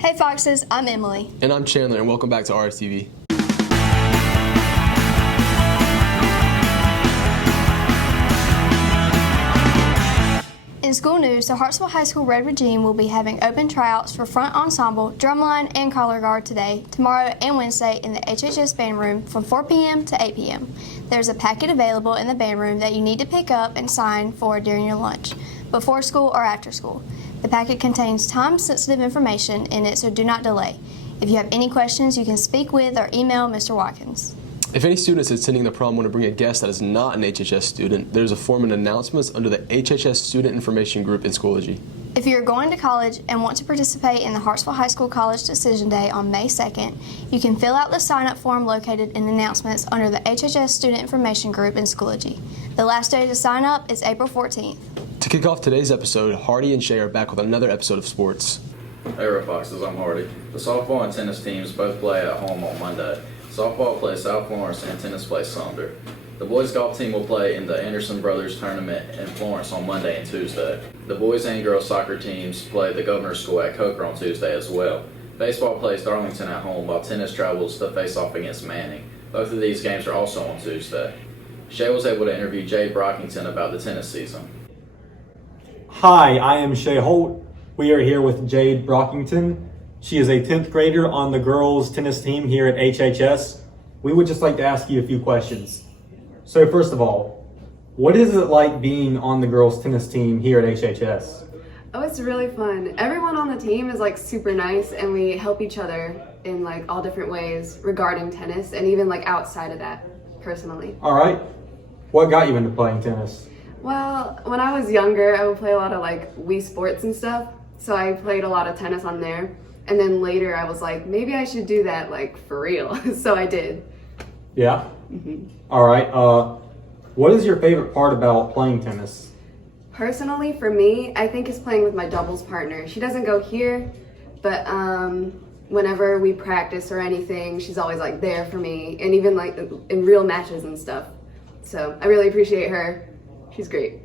Hey Foxes, I'm Emily. And I'm Chandler, and welcome back to RFTV. In school news, the Hartsville High School Red Regime will be having open tryouts for front ensemble, drumline, and color guard today, tomorrow, and Wednesday in the HHS band room from 4 p.m. to 8 p.m. There's a packet available in the band room that you need to pick up and sign for during your lunch, before school or after school. The packet contains time-sensitive information in it, so do not delay. If you have any questions, you can speak with or email Mr. Watkins. If any students attending the prom want to bring a guest that is not an HHS student, there's a form and announcements under the HHS Student Information Group in Schoology. If you're going to college and want to participate in the Hartsville High School College Decision Day on May 2nd, you can fill out the sign-up form located in announcements under the HHS Student Information Group in Schoology. The last day to sign up is April 14th. To kick off today's episode, Hardy and Shay are back with another episode of sports. Hey Red Foxes, I'm Hardy. The softball and tennis teams both play at home on Monday. Softball plays South Florence and tennis plays Sumter. The boys golf team will play in the Anderson Brothers tournament in Florence on Monday and Tuesday. The boys and girls soccer teams play the Governor's School at Coker on Tuesday as well. Baseball plays Darlington at home while tennis travels to face off against Manning. Both of these games are also on Tuesday. Shay was able to interview Jade Brockington about the tennis season. Hi, I am Shay Holt. We are here with Jade Brockington. She is a 10th grader on the girls tennis team here at HHS. We would just like to ask you a few questions. So first of all, what is it like being on the girls tennis team here at HHS? Oh, it's really fun. Everyone on the team is like super nice, and we help each other in like all different ways regarding tennis and even like outside of that personally. All right. What got you into playing tennis? Well, when I was younger, I would play a lot of like Wii Sports and stuff. So I played a lot of tennis on there. And then later I was like, maybe I should do that like for real. So I did. Yeah? Mm-hmm. All right. What is your favorite part about playing tennis? Personally, for me, I think it's playing with my doubles partner. She doesn't go here, but whenever we practice or anything, she's always like there for me, and even like in real matches and stuff. So I really appreciate her. She's great.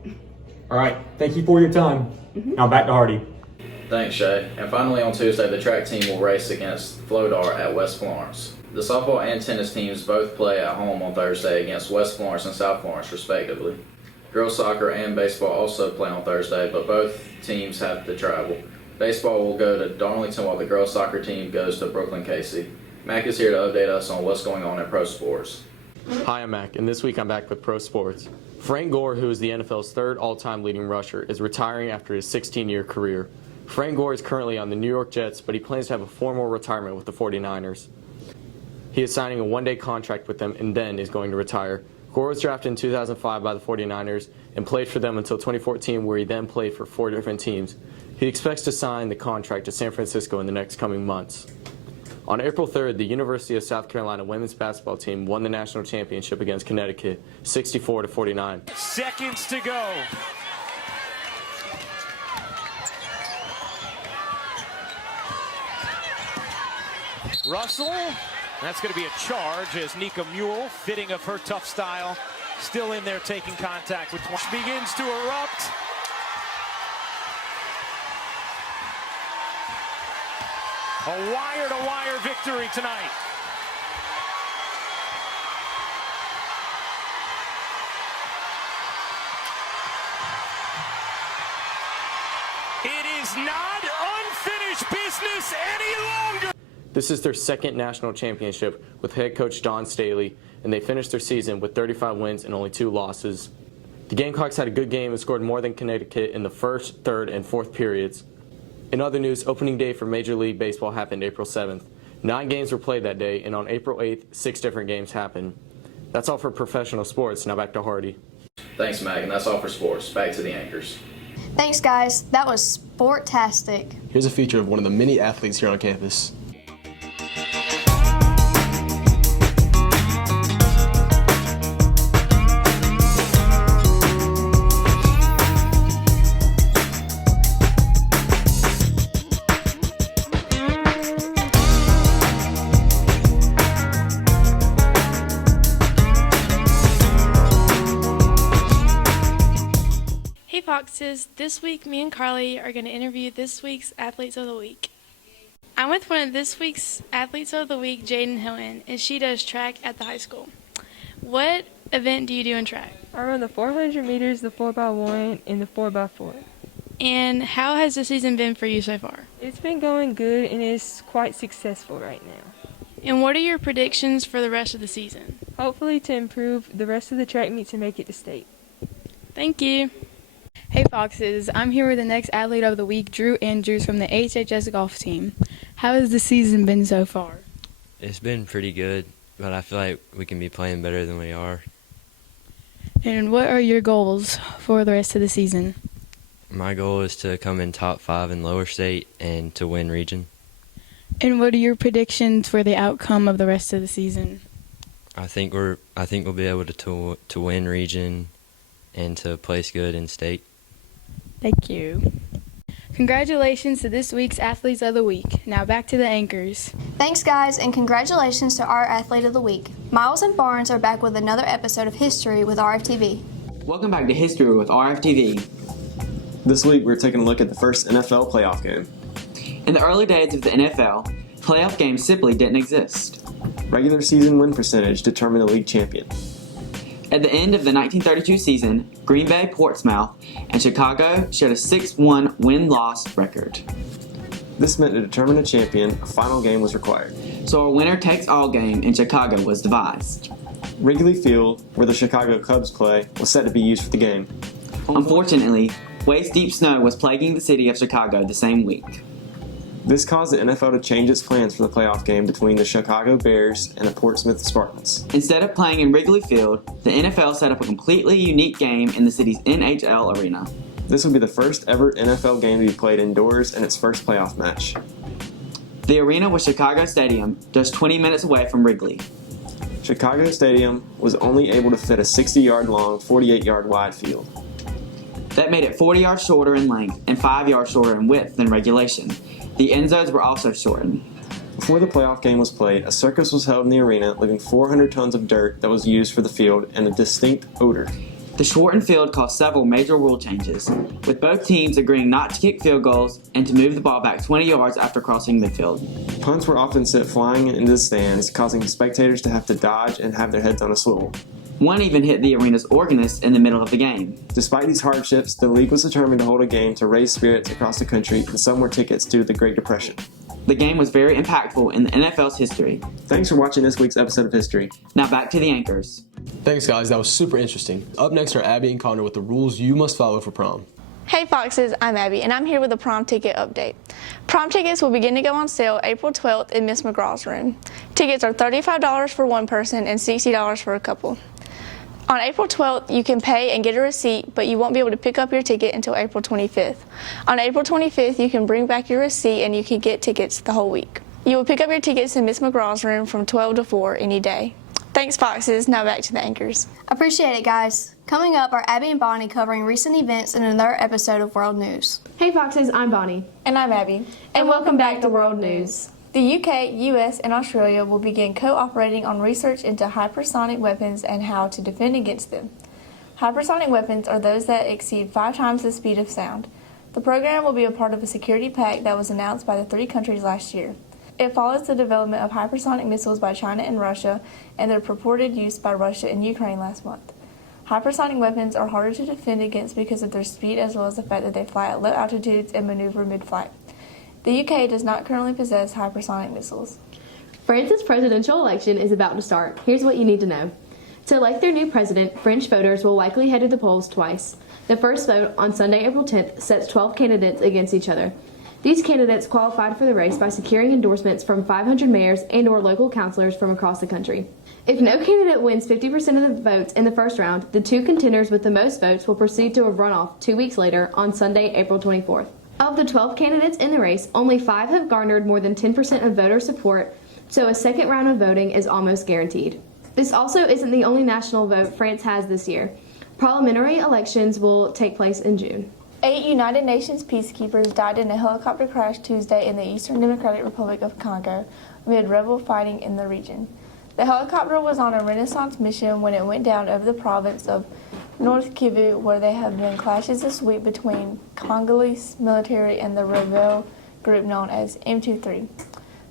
All right. Thank you for your time. Mm-hmm. Now back to Hardy. Thanks, Shay. And finally on Tuesday, the track team will race against Flodar at West Florence. The softball and tennis teams both play at home on Thursday against West Florence and South Florence, respectively. Girls soccer and baseball also play on Thursday, but both teams have to travel. Baseball will go to Darlington while the girls soccer team goes to Brooklyn Casey. Mac is here to update us on what's going on in pro sports. Hi, I'm Mac, and this week I'm back with pro sports. Frank Gore, who is the NFL's third all-time leading rusher, is retiring after his 16-year career. Frank Gore is currently on the New York Jets, but he plans to have a formal retirement with the 49ers. He is signing a one-day contract with them and then is going to retire. Gore was drafted in 2005 by the 49ers and played for them until 2014, where he then played for 4 different teams. He expects to sign the contract to San Francisco in the next coming months. On April 3rd, the University of South Carolina women's basketball team won the national championship against Connecticut, 64-49. Seconds to go. Russell, that's going to be a charge as Nika Mule, fitting of her tough style, still in there taking contact with begins to erupt. A wire-to-wire victory tonight. It is not unfinished business any longer. This is their second national championship with head coach Don Staley, and they finished their season with 35 wins and only 2 losses. The Gamecocks had a good game and scored more than Connecticut in the first, third, and fourth periods. In other news, opening day for Major League Baseball happened April 7th. 9 games were played that day, and on April 8th, 6 different games happened. That's all for professional sports. Now back to Hardy. Thanks, Mac, and that's all for sports. Back to the anchors. Thanks, guys. That was sportastic. Here's a feature of one of the many athletes here on campus. Foxes, this week me and Carly are going to interview this week's Athletes of the Week. I'm with one of this week's Athletes of the Week, Jayden Hilton, and she does track at the high school. What event do you do in track? I run the 400 meters, the 4x1, and the 4x4. And how has the season been for you so far? It's been going good and it's quite successful right now. And what are your predictions for the rest of the season? Hopefully to improve the rest of the track meets and make it to state. Thank you. Hey Foxes, I'm here with the next Athlete of the Week, Drew Andrews from the HHS golf team. How has the season been so far? It's been pretty good, but I feel like we can be playing better than we are. And what are your goals for the rest of the season? My goal is to come in top 5 in lower state and to win region. And what are your predictions for the outcome of the rest of the season? I think we'll be able to win region and to place good in state. Thank you. Congratulations to this week's Athletes of the Week. Now back to the anchors. Thanks, guys, and congratulations to our Athlete of the Week. Miles and Barnes are back with another episode of History with RFTV. Welcome back to History with RFTV. This week, we're taking a look at the first NFL playoff game. In the early days of the NFL, playoff games simply didn't exist. Regular season win percentage determined the league champion. At the end of the 1932 season, Green Bay, Portsmouth, and Chicago shared a 6-1 win-loss record. This meant to determine a champion, a final game was required. So a winner-takes-all game in Chicago was devised. Wrigley Field, where the Chicago Cubs play, was set to be used for the game. Unfortunately, waist-deep snow was plaguing the city of Chicago the same week. This caused the NFL to change its plans for the playoff game between the Chicago Bears and the Portsmouth Spartans. Instead of playing in Wrigley Field, the NFL set up a completely unique game in the city's NHL arena. This would be the first ever NFL game to be played indoors and its first playoff match. The arena was Chicago Stadium, just 20 minutes away from Wrigley. Chicago Stadium was only able to fit a 60-yard long, 48-yard wide field. That made it 40 yards shorter in length and 5 yards shorter in width than regulation. The end zones were also shortened. Before the playoff game was played, a circus was held in the arena, leaving 400 tons of dirt that was used for the field and a distinct odor. The shortened field caused several major rule changes, with both teams agreeing not to kick field goals and to move the ball back 20 yards after crossing midfield. Punts were often sent flying into the stands, causing spectators to have to dodge and have their heads on a swivel. One even hit the arena's organist in the middle of the game. Despite these hardships, the league was determined to hold a game to raise spirits across the country, and some were tickets due to the Great Depression. The game was very impactful in the NFL's history. Thanks for watching this week's episode of History. Now back to the anchors. Thanks, guys. That was super interesting. Up next are Abby and Connor with the rules you must follow for prom. Hey Foxes, I'm Abby, and I'm here with a prom ticket update. Prom tickets will begin to go on sale April 12th in Miss McGraw's room. Tickets are $35 for one person and $60 for a couple. On April 12th, you can pay and get a receipt, but you won't be able to pick up your ticket until April 25th. On April 25th, you can bring back your receipt and you can get tickets the whole week. You will pick up your tickets in Miss McGraw's room from 12 to 4 any day. Thanks, Foxes. Now back to the anchors. Appreciate it, guys. Coming up are Abby and Bonnie covering recent events in another episode of World News. Hey, Foxes. I'm Bonnie. And I'm Abby. And welcome back to World News. The UK, US, and Australia will begin cooperating on research into hypersonic weapons and how to defend against them. Hypersonic weapons are those that exceed 5 times the speed of sound. The program will be a part of a security pact that was announced by the 3 countries last year. It follows the development of hypersonic missiles by China and Russia and their purported use by Russia in Ukraine last month. Hypersonic weapons are harder to defend against because of their speed as well as the fact that they fly at low altitudes and maneuver mid-flight. The UK does not currently possess hypersonic missiles. France's presidential election is about to start. Here's what you need to know. To elect their new president, French voters will likely head to the polls twice. The first vote, on Sunday, April 10th, sets 12 candidates against each other. These candidates qualified for the race by securing endorsements from 500 mayors and/or local councilors from across the country. If no candidate wins 50% of the votes in the first round, the 2 contenders with the most votes will proceed to a runoff 2 weeks later on Sunday, April 24th. Of the 12 candidates in the race, only 5 have garnered more than 10% of voter support, so a second round of voting is almost guaranteed. This also isn't the only national vote France has this year. Parliamentary elections will take place in June. 8 United Nations peacekeepers died in a helicopter crash Tuesday in the Eastern Democratic Republic of Congo amid rebel fighting in the region. The helicopter was on a renaissance mission when it went down over the province of North Kivu, where there have been clashes this week between Congolese military and the rebel group known as M23.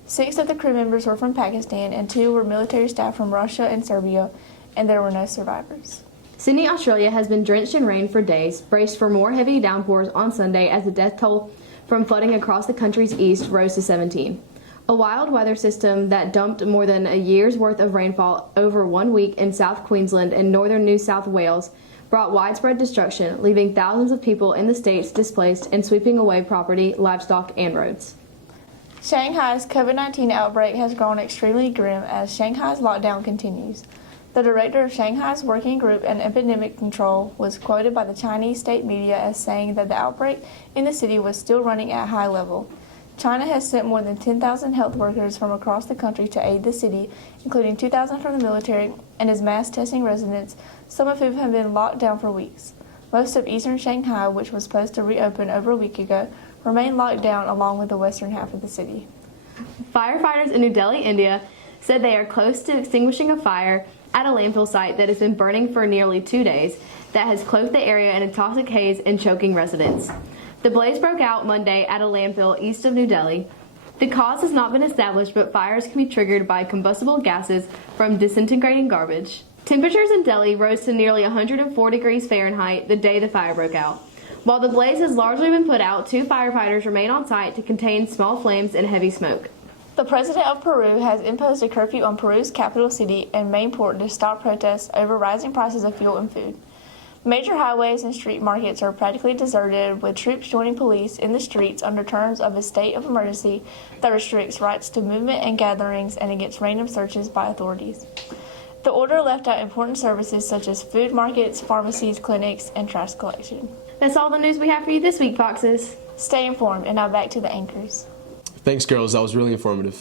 6 of the crew members were from Pakistan and 2 were military staff from Russia and Serbia, and there were no survivors. Sydney, Australia has been drenched in rain for days, braced for more heavy downpours on Sunday as the death toll from flooding across the country's east rose to 17. A wild weather system that dumped more than a year's worth of rainfall over 1 week in South Queensland and northern New South Wales brought widespread destruction, leaving thousands of people in the states displaced and sweeping away property, livestock, and roads. Shanghai's COVID-19 outbreak has grown extremely grim as Shanghai's lockdown continues. The director of Shanghai's Working Group on Epidemic Control was quoted by the Chinese state media as saying that the outbreak in the city was still running at a high level. China has sent more than 10,000 health workers from across the country to aid the city, including 2,000 from the military, and is mass testing residents, some of whom have been locked down for weeks. Most of eastern Shanghai, which was supposed to reopen over a week ago, remain locked down along with the western half of the city. Firefighters in New Delhi, India, said they are close to extinguishing a fire at a landfill site that has been burning for nearly 2 days that has cloaked the area in a toxic haze and choking residents. The blaze broke out Monday at a landfill east of New Delhi. The cause has not been established, but fires can be triggered by combustible gases from disintegrating garbage. Temperatures in Delhi rose to nearly 104 degrees Fahrenheit the day the fire broke out. While the blaze has largely been put out, 2 firefighters remain on site to contain small flames and heavy smoke. The president of Peru has imposed a curfew on Peru's capital city and main port to stop protests over rising prices of fuel and food. Major highways and street markets are practically deserted, with troops joining police in the streets under terms of a state of emergency that restricts rights to movement and gatherings and against random searches by authorities. The order left out important services such as food markets, pharmacies, clinics, and trash collection. That's all the news we have for you this week, Foxes. Stay informed, and now back to the anchors. Thanks, girls. That was really informative.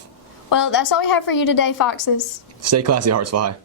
Well, that's all we have for you today, Foxes. Stay classy, Hartsville High.